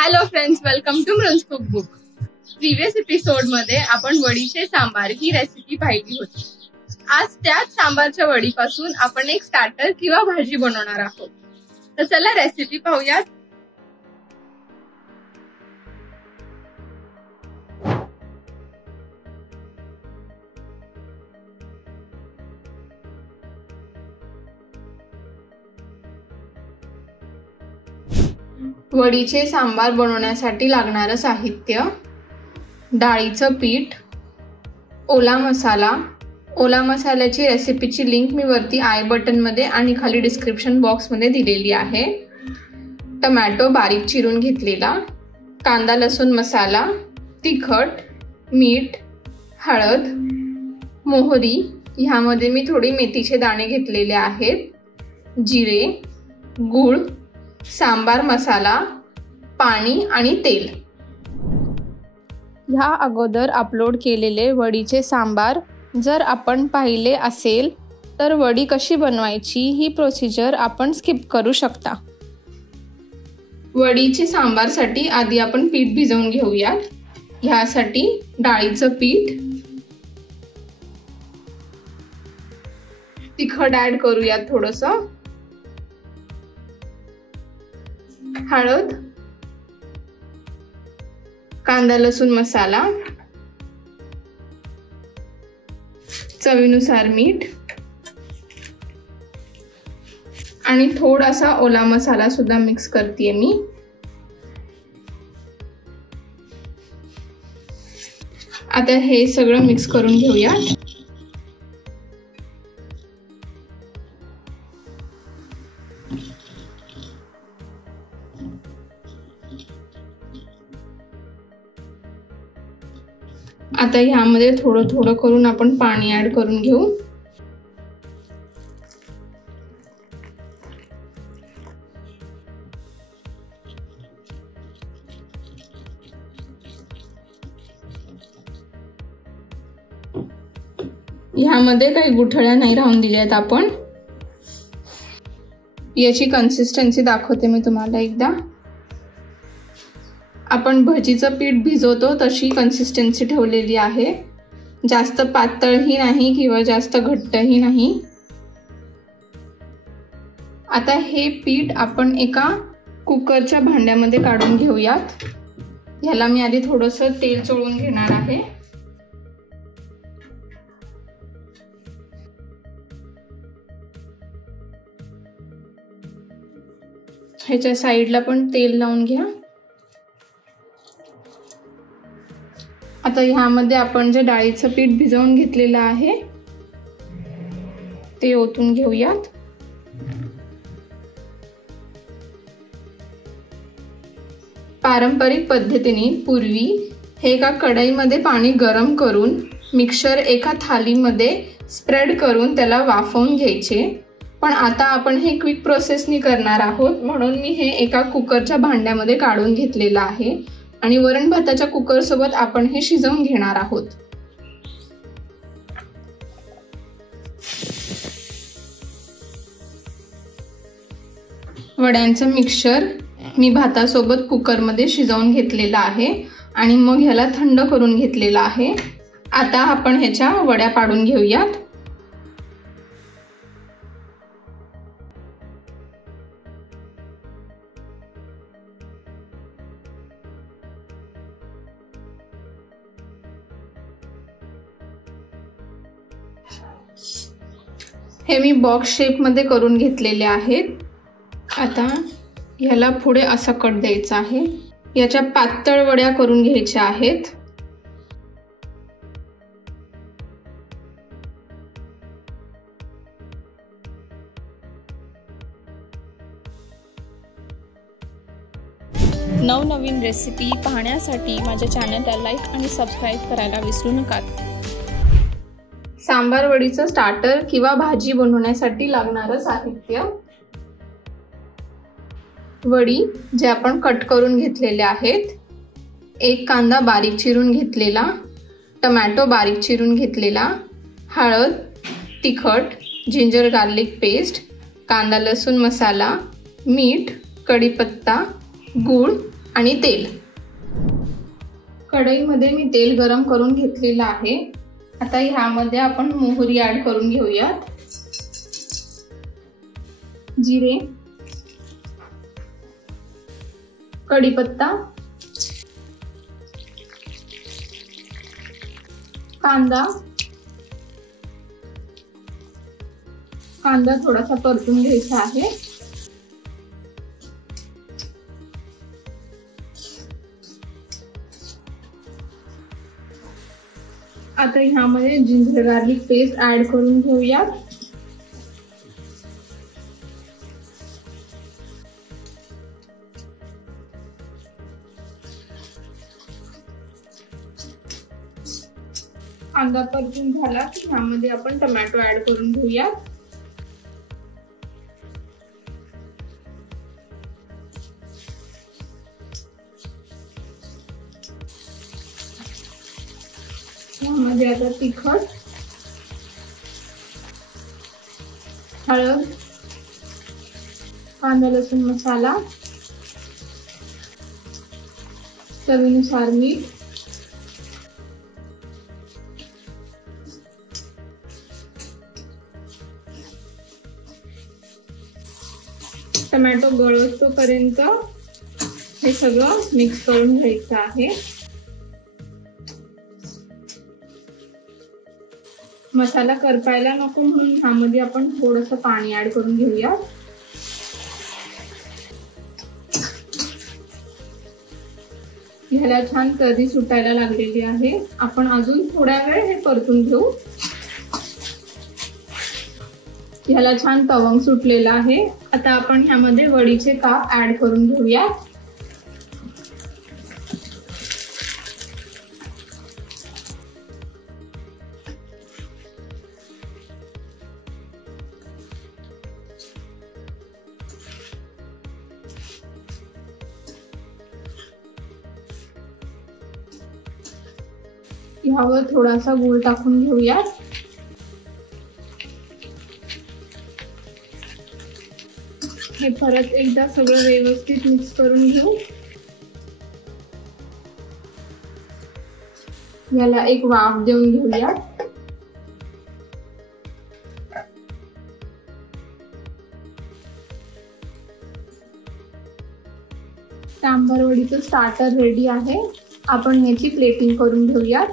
Hello friends, welcome to Mrun's cookbook. Previous episode मध्ये आपण वडीचे सांबार ही recipe पाहिली होती. आज त्याच सांबारच्या वडीपासून आपण एक स्टार्टर किंवा भाजी बनवणार आहोत. तर चला रेसिपी पाहूयात. वडीचे सांबार बनवण्यासाठी लागणारे साहित्य: डाळीचं पीठ, ओला मसाला. ओला मसाल्याची रेसिपीची लिंक मी वरती आय बटन मध्ये आणि खाली डिस्क्रिप्शन बॉक्स मध्ये दिलेली आहे. टोमॅटो बारीक चिरून घेतलेला, कांदा लसूण मसाला, तिखट, मीठ, हळद, मोहरी. ह्यामध्ये मी थोडी मेथीचे दाणे घेतलेले आहेत, जिरे, गूळ, सांबार मसाला, पाणी आणि तेल. ह्या अगोदर अपलोड केलेले वडीचे सांबार जर आपण पाहिले असेल तर वडी कशी बनवायची ही प्रोसिजर आपण स्किप करू शकता. वडीचे सांबारसाठी आधी आपण पीठ भिजवून घेऊयात. ह्यासाठी डाळीचं पीठ, तिखट ऍड करूयात थोडंसं, हळद, कांदा लसूण मसाला, चवीनुसार मीठ आणि थोडासा ओला मसाला सुद्धा मिक्स करतेय मी. आता हे सगळं मिक्स करून घेऊया. आता ह्यामध्ये थोडं थोडं करून आपण पाणी ऍड करून घेऊ. ह्यामध्ये काही गुठळ्या नाही राहून दिल्यात आपण. याची कन्सिस्टन्सी दाखवते मी तुम्हाला एकदा. आपण भजीचं पीठ भिजवतो तशी कन्सिस्टन्सी ठेवलेली आहे. जास्त पातळही नाही किंवा जास्त घट्टही नाही. आता हे पीठ आपण एका कुकरच्या भांड्यामध्ये काढून घेऊयात. ह्याला मी आधी थोडंसं तेल चोळून घेणार आहे. ह्याच्या साईडला पण तेल लावून घ्या. आता ह्यामध्ये आपण जे डाळीचं पीठ भिजवून घेतलेलं आहे ते ओतून घेऊयात. पारंपरिक पद्धतीने पूर्वी हे एका कढईमध्ये पाणी गरम करून मिक्सर एका थालीमध्ये स्प्रेड करून त्याला वाफवून घ्यायचे. पण आता आपण हे क्विक प्रोसेसनी करणार आहोत, म्हणून मी हे एका कुकरच्या भांड्यामध्ये काढून घेतलेलं आहे आणि वरण भाताच्या कुकर सोबत आपण हे शिजवून घेणार आहोत. वड्यांचं मिक्सचर मी भातासोबत कुकरमध्ये शिजवून घेतलेलं आहे आणि मग ह्याला थंड करून घेतलेलं आहे. आता आपण ह्याच्या वड्या पाडून घेऊयात. हे मी बॉक्स शेप मध्ये करून घेतलेले आहेत. आता ह्याला पुढे असा कट द्यायचा आहे. याच्या पातळ वड्या करून घ्यायच्या आहेत. नवनवीन रेसिपी पाहण्यासाठी माझ्या चॅनलला लाईक आणि सबस्क्राईब करायला विसरू नका. सांबार वडीचं स्टार्टर किंवा भाजी बनवण्यासाठी लागणारं साहित्य: वडी जे आपण कट करून घेतलेले आहेत, एक कांदा बारीक चिरून घेतलेला, टोमॅटो बारीक चिरून घेतलेला, हळद, तिखट, जिंजर गार्लिक पेस्ट, कांदा लसूण मसाला, मीठ, कढीपत्ता, गूळ आणि तेल. कढईमध्ये मी तेल गरम करून घेतलेलं आहे. आता ह्यामध्ये आपण मोहरी ऍड करून घेऊयात. जिरे, कढीपत्ता, कांदा थोडासा परतून घ्यायचा आहे. आता ह्यामध्ये जिंजर गार्लिक पेस्ट ऍड करून घेऊया. कांदा परतून झाला की ह्यामध्ये आपण टोमॅटो ऍड करून घेऊया. ह्यामध्ये आता तिखट, हळद, कांदा लसूण मसाला, चवीनुसार मीठ, टोमॅटो गळोपर्यंत हे सगळं मिक्स करून घ्यायचं आहे. मसाला करपायला नको म्हणून ह्यामध्ये आपण थोडंसं पाणी ऍड करून घेऊया. ह्याला छान तर्री सुटायला लागलेली आहे. आपण अजून थोड्या वेळ हे परतून घेऊ. ह्याला छान तवंग सुटलेला आहे. आता आपण ह्यामध्ये वडीचे काप ऍड करून घेऊया. ह्यावर थोडासा गूळ टाकून घेऊया. हे परत एकदा सगळं व्यवस्थित मिक्स करून घेऊ. याला एक वाफ देऊन घेऊया. सांबार वडीचं स्टार्टर रेडी आहे. आपण याची प्लेटिंग करून घेऊया.